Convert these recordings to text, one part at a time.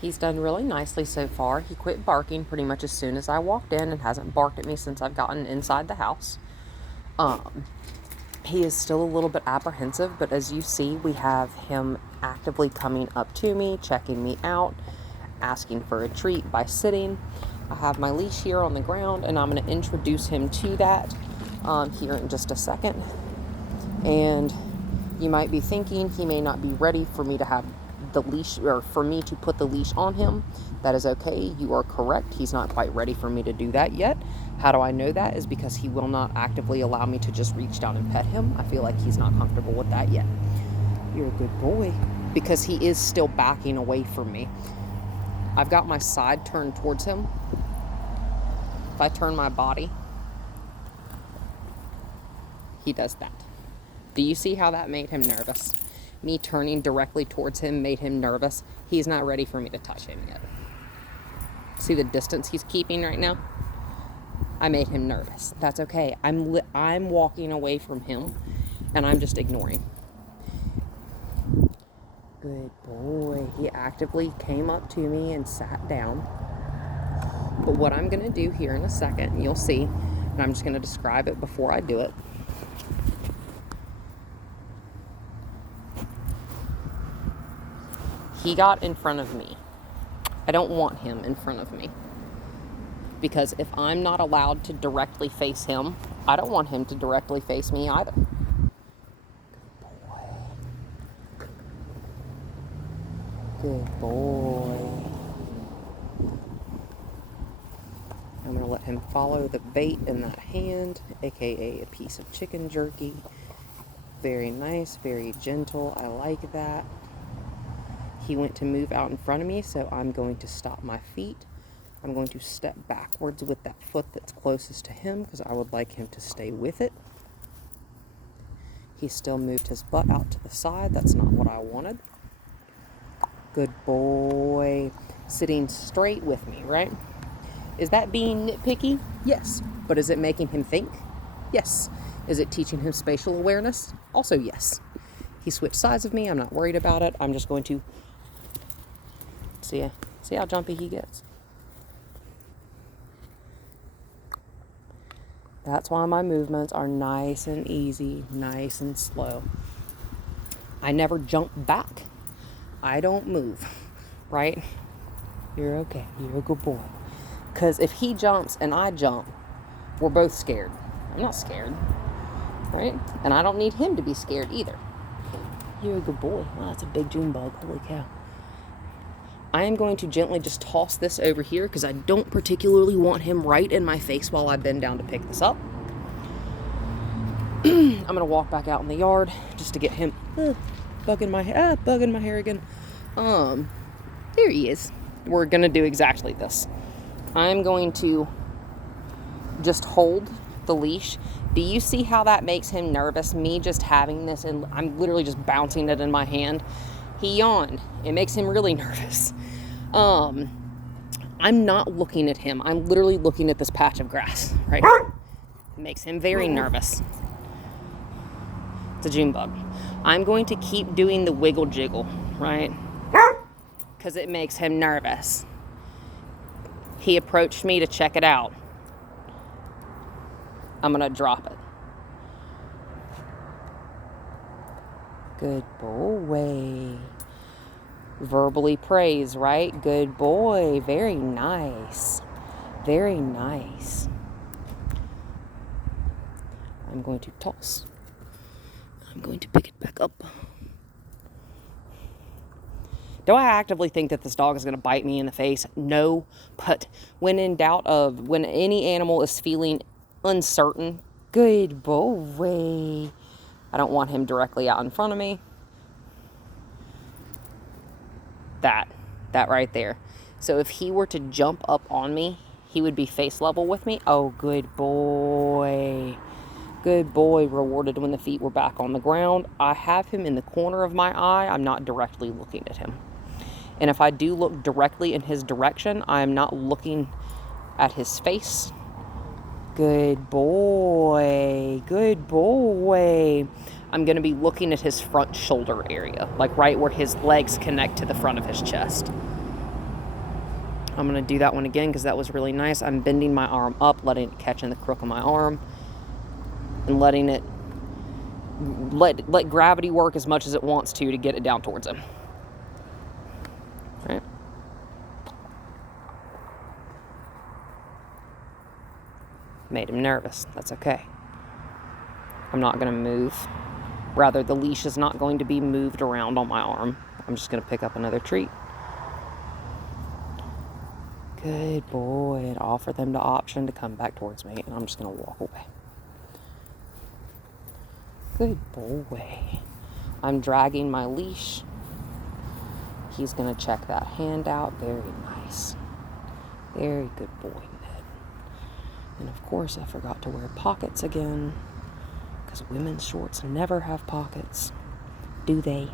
He's done really nicely so far. He quit barking pretty much as soon as I walked in and hasn't barked at me since I've gotten inside the house. He is still a little bit apprehensive, but as you see, we have him actively coming up to me, checking me out, asking for a treat by sitting. I have my leash here on the ground, and I'm going to introduce him to that here in just a second. And you might be thinking he may not be ready for me to have the leash, or for me to put the leash on him. That is okay. You are correct. He's not quite ready for me to do that yet. How do I know that? Is because he will not actively allow me to just reach down and pet him. I feel like he's not comfortable with that yet. You're a good boy. Because he is still backing away from me. I've got my side turned towards him. If I turn my body, he does that. Do you see how that made him nervous? Me turning directly towards him made him nervous. He's not ready for me to touch him yet. See the distance he's keeping right now? I made him nervous. That's okay. I'm walking away from him, and I'm just ignoring. Good boy. He actively came up to me and sat down. But what I'm going to do here in a second, you'll see, and I'm just going to describe it before I do it. He got in front of me. I don't want him in front of me. Because if I'm not allowed to directly face him, I don't want him to directly face me either. Good boy. I'm going to let him follow the bait in that hand, aka a piece of chicken jerky. Very nice, very gentle. I like that. He went to move out in front of me, so I'm going to stop my feet. I'm going to step backwards with that foot that's closest to him because I would like him to stay with it. He still moved his butt out to the side. That's not what I wanted. Good boy. Sitting straight with me, right? Is that being nitpicky? Yes. But is it making him think? Yes. Is it teaching him spatial awareness? Also yes. He switched sides of me. I'm not worried about it. I'm just going to see how jumpy he gets. That's why my movements are nice and easy, nice and slow. I never jump back. I don't move, right? You're okay. You're a good boy. Because if he jumps and I jump, we're both scared. I'm not scared, right? And I don't need him to be scared either. You're a good boy. Wow, that's a big June bug. Holy cow. I am going to gently just toss this over here because I don't particularly want him right in my face while I bend down to pick this up. I'm going to walk back out in the yard just to get him bugging my hair again. There he is. We're going to do exactly this. I'm going to just hold the leash. Do you see how that makes him nervous? Me just having this, and I'm literally just bouncing it in my hand. He yawned. It makes him really nervous. I'm not looking at him. I'm literally looking at this patch of grass, right? It makes him very nervous. It's a June bug. I'm going to keep doing the wiggle jiggle, right? Because it makes him nervous. He approached me to check it out. I'm going to drop it. Good boy. Verbally praise, right? Good boy. Very nice. Very nice. I'm going to toss. I'm going to pick it back up. Do I actively think that this dog is going to bite me in the face? No. But when in doubt of when any animal is feeling uncertain, good boy. I don't want him directly out in front of me. That right there. So if he were to jump up on me, he would be face level with me. Oh, good boy. Good boy. Rewarded when the feet were back on the ground. I have him in the corner of my eye. I'm not directly looking at him. And if I do look directly in his direction, I am not looking at his face. Good boy. Good boy. I'm going to be looking at his front shoulder area, like right where his legs connect to the front of his chest. I'm going to do that one again because that was really nice. I'm bending my arm up, letting it catch in the crook of my arm, and letting it let gravity work as much as it wants to get it down towards him. Right? Made him nervous. That's okay. I'm not going to move. Rather, the leash is not going to be moved around on my arm. I'm just going to pick up another treat. Good boy. And offer them the option to come back towards me, and I'm just going to walk away. Good boy. I'm dragging my leash. He's going to check that hand out. Very nice. Very good boy, Ned. And of course, I forgot to wear pockets again, because women's shorts never have pockets, do they?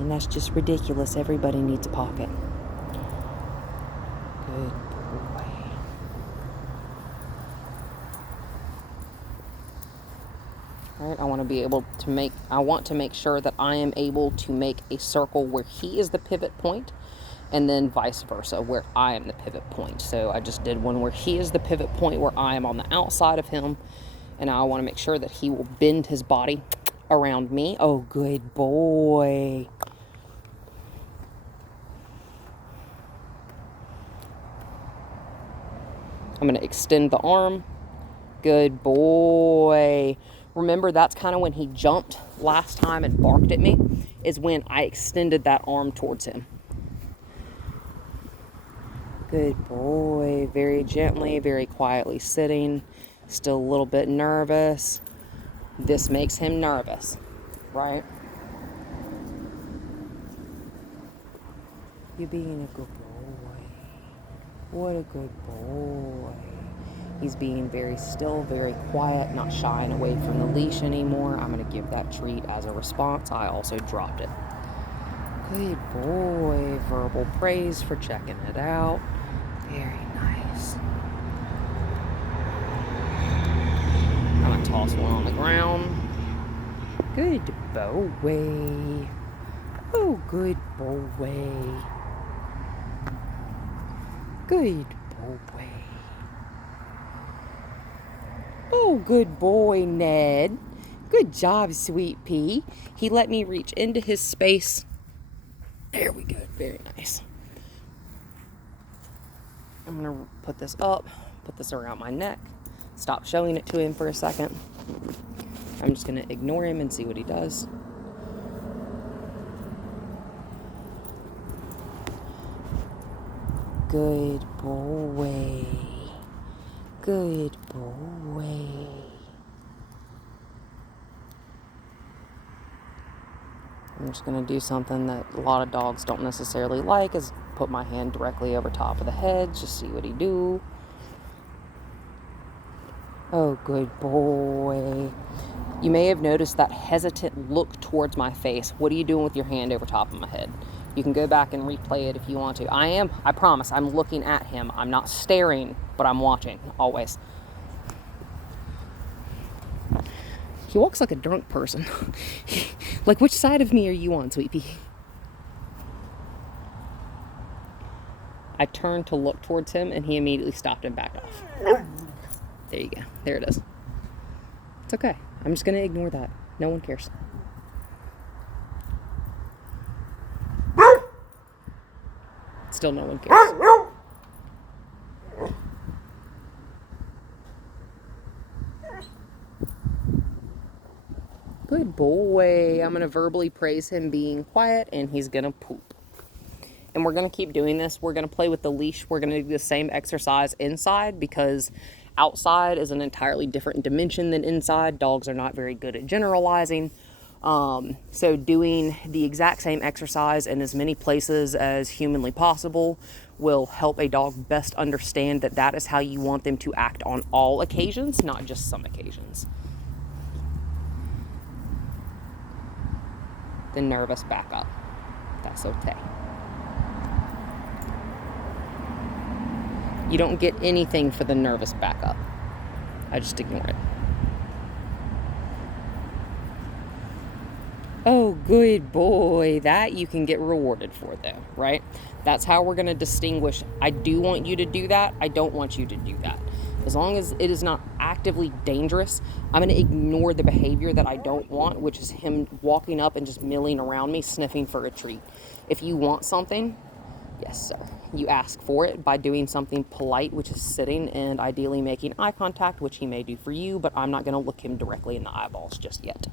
And that's just ridiculous. Everybody needs a pocket. Good boy. All right, I want to make sure that I am able to make a circle where he is the pivot point, and then vice versa, where I am the pivot point. So I just did one where he is the pivot point, where I am on the outside of him, and I want to make sure that he will bend his body around me. Oh, good boy. I'm going to extend the arm. Good boy. Remember, that's kind of when he jumped last time and barked at me, is when I extended that arm towards him. Good boy. Very gently, very quietly sitting. Still a little bit nervous. This makes him nervous, right? You're being a good boy. What a good boy. He's being very still, very quiet, not shying away from the leash anymore. I'm going to give that treat as a response. I also dropped it. Good boy. Verbal praise for checking it out. Very nice. I'm going to toss one on the ground. Good boy. Oh, good boy. Good boy. Oh, good boy, Ned. Good job, Sweet Pea. He let me reach into his space. There we go. Very nice. I'm going to put this up, put this around my neck, stop showing it to him for a second. I'm just going to ignore him and see what he does. Good boy. Good boy. I'm just going to do something that a lot of dogs don't necessarily like, is put my hand directly over top of the head, just see what he do. Oh, good boy. You may have noticed that hesitant look towards my face. What are you doing with your hand over top of my head? You can go back and replay it if you want to. I promise, I'm looking at him. I'm not staring, but I'm watching, always. He walks like a drunk person. Like, which side of me are you on, Sweet Pea? I turned to look towards him, and he immediately stopped and backed off. There you go. There it is. It's okay. I'm just going to ignore that. No one cares. Still no one cares. Good boy. I'm going to verbally praise him being quiet, and he's going to poop. And we're going to keep doing this. We're going to play with the leash. We're going to do the same exercise inside, because outside is an entirely different dimension than inside. Dogs are not very good at generalizing. So doing the exact same exercise in as many places as humanly possible will help a dog best understand that that is how you want them to act on all occasions, not just some occasions. The nervous back up. That's okay. You don't get anything for the nervous backup. I just ignore it. Oh, good boy. That you can get rewarded for, though, right? That's how we're going to distinguish. I do want you to do that. I don't want you to do that. As long as it is not actively dangerous, I'm going to ignore the behavior that I don't want, which is him walking up and just milling around me, sniffing for a treat. If you want something, yes, sir, you ask for it by doing something polite, which is sitting and ideally making eye contact, which he may do for you, but I'm not going to look him directly in the eyeballs just yet.